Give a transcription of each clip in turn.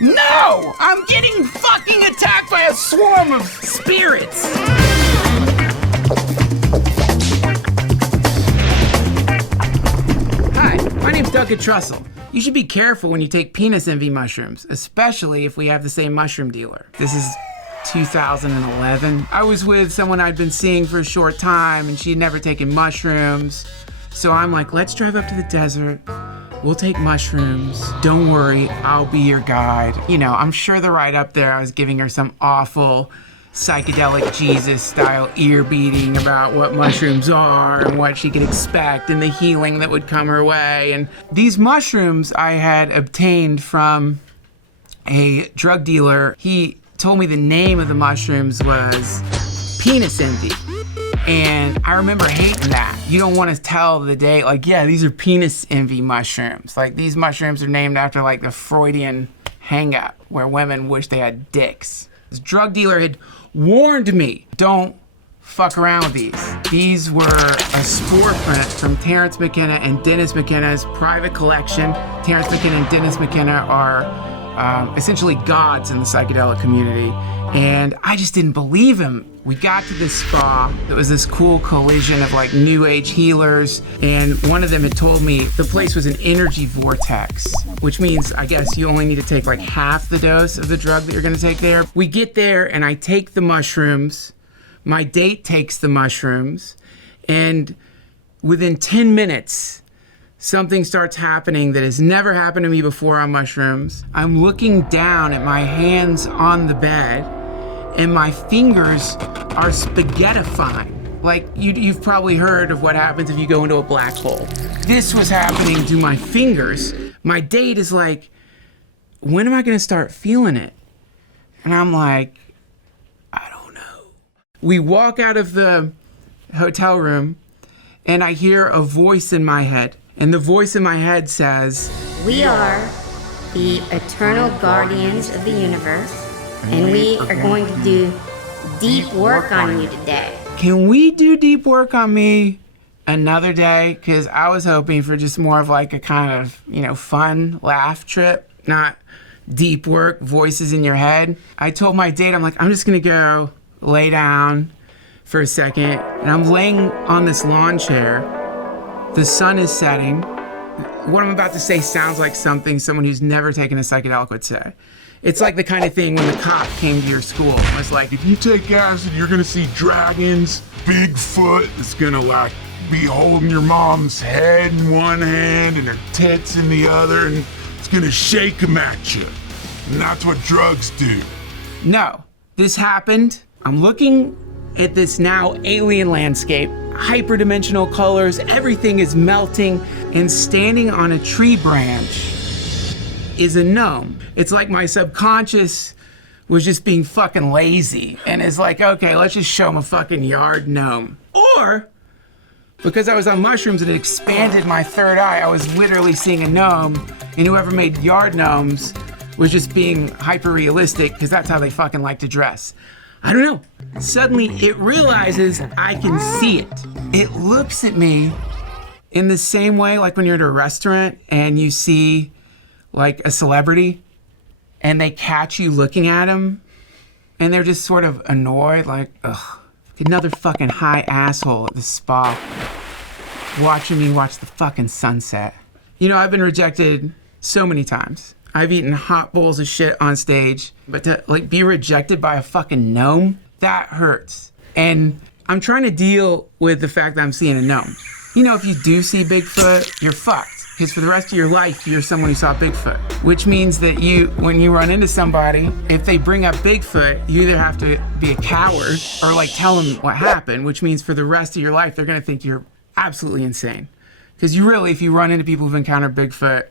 No! I'm getting fucking attacked by a swarm of spirits! Hi, my name's Duncan Trussell. You should be careful when you take penis envy mushrooms, especially if we have the same mushroom dealer. This is 2011. I was with someone I'd been seeing for a short time and she had never taken mushrooms. So I'm like, let's drive up to the desert. We'll take mushrooms. Don't worry, I'll be your guide. You know, I'm sure the ride up there, I was giving her some awful psychedelic Jesus style ear beating about what mushrooms are and what she could expect and the healing that would come her way. And these mushrooms I had obtained from a drug dealer. He told me the name of the mushrooms was penis envy. And I remember hating that. You don't want to tell the date, like, yeah, these are penis envy mushrooms. Like, these mushrooms are named after, like, the Freudian hang-up where women wish they had dicks. This drug dealer had warned me, don't fuck around with these. These were a spore print from Terence McKenna and Dennis McKenna's private collection. Terence McKenna and Dennis McKenna are essentially gods in the psychedelic community. And I just didn't believe him. We got to this spa. It was this cool collision of like new age healers. And one of them had told me the place was an energy vortex, which means I guess you only need to take like half the dose of the drug that you're gonna take there. We get there and I take the mushrooms. My date takes the mushrooms. And within 10 minutes, something starts happening that has never happened to me before on mushrooms. I'm looking down at my hands on the bed and my fingers are spaghettifying. Like you've probably heard of what happens if you go into a black hole. This was happening to my fingers. My date is like, when am I gonna start feeling it? And I'm like, I don't know. We walk out of the hotel room and I hear a voice in my head. And the voice in my head says, "We are the eternal guardians of the universe, and we are going to do deep work on you today." Can we do deep work on me another day? Because I was hoping for just more of like a kind of, fun laugh trip, not deep work, voices in your head. I told my date, I'm like, I'm just gonna go lay down for a second. And I'm laying on this lawn chair. The sun is setting. What I'm about to say sounds like something someone who's never taken a psychedelic would say. It's like the kind of thing when the cop came to your school and was like, if you take acid, you're gonna see dragons, Bigfoot is gonna like be holding your mom's head in one hand and her tits in the other, and it's gonna shake them at you. And that's what drugs do. No, this happened. I'm looking at this now alien landscape, hyperdimensional colors, everything is melting, and standing on a tree branch is a gnome. It's like my subconscious was just being fucking lazy and is like, okay, let's just show him a fucking yard gnome. Or, because I was on mushrooms and it expanded my third eye, I was literally seeing a gnome, and whoever made yard gnomes was just being hyper realistic because that's how they fucking like to dress. I don't know. Suddenly it realizes I can see it. It looks at me in the same way like when you're at a restaurant and you see like a celebrity and they catch you looking at them and they're just sort of annoyed, like, ugh, another fucking high asshole at the spa watching me watch the fucking sunset. I've been rejected so many times. I've eaten hot bowls of shit on stage, but to like be rejected by a fucking gnome, that hurts. And I'm trying to deal with the fact that I'm seeing a gnome. If you do see Bigfoot, you're fucked. Because for the rest of your life, you're someone who saw Bigfoot. Which means that when you run into somebody, if they bring up Bigfoot, you either have to be a coward or like tell them what happened, which means for the rest of your life, they're gonna think you're absolutely insane. Because if you run into people who've encountered Bigfoot,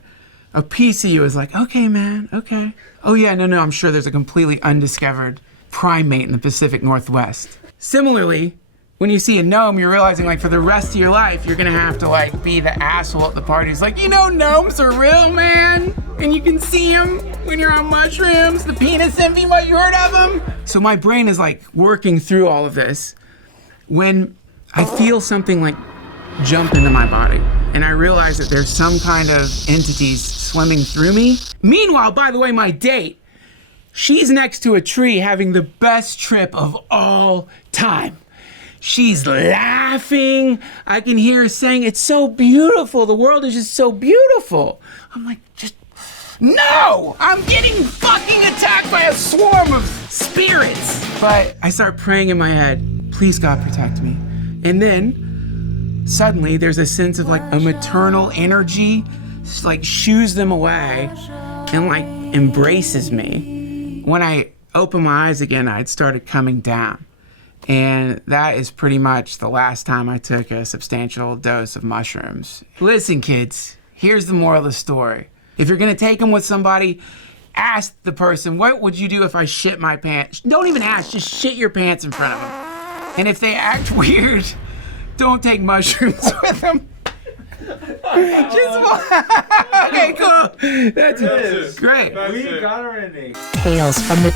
a piece of you is like, okay, man, okay. Oh yeah, no, I'm sure there's a completely undiscovered primate in the Pacific Northwest. Similarly, when you see a gnome, you're realizing like for the rest of your life, you're gonna have to like be the asshole at the party. It's like, gnomes are real, man. And you can see them when you're on mushrooms, the penis envy, what, you heard of them? So my brain is like working through all of this when I feel something like jump into my body. and I realize that there's some kind of entities swimming through me. Meanwhile, by the way, my date, she's next to a tree having the best trip of all time. She's laughing. I can hear her saying, it's so beautiful. The world is just so beautiful. I'm like, just, no! I'm getting fucking attacked by a swarm of spirits. But I start praying in my head, please God protect me. And then suddenly there's a sense of like a maternal energy, like shoos them away and like embraces me. When I opened my eyes again, I'd started coming down. And that is pretty much the last time I took a substantial dose of mushrooms. Listen, kids, here's the moral of the story. If you're gonna take them with somebody, ask the person, what would you do if I shit my pants? Don't even ask, just shit your pants in front of them. And if they act weird, don't take mushrooms with them. Okay, cool. That's it. Great. We got already. Tales from the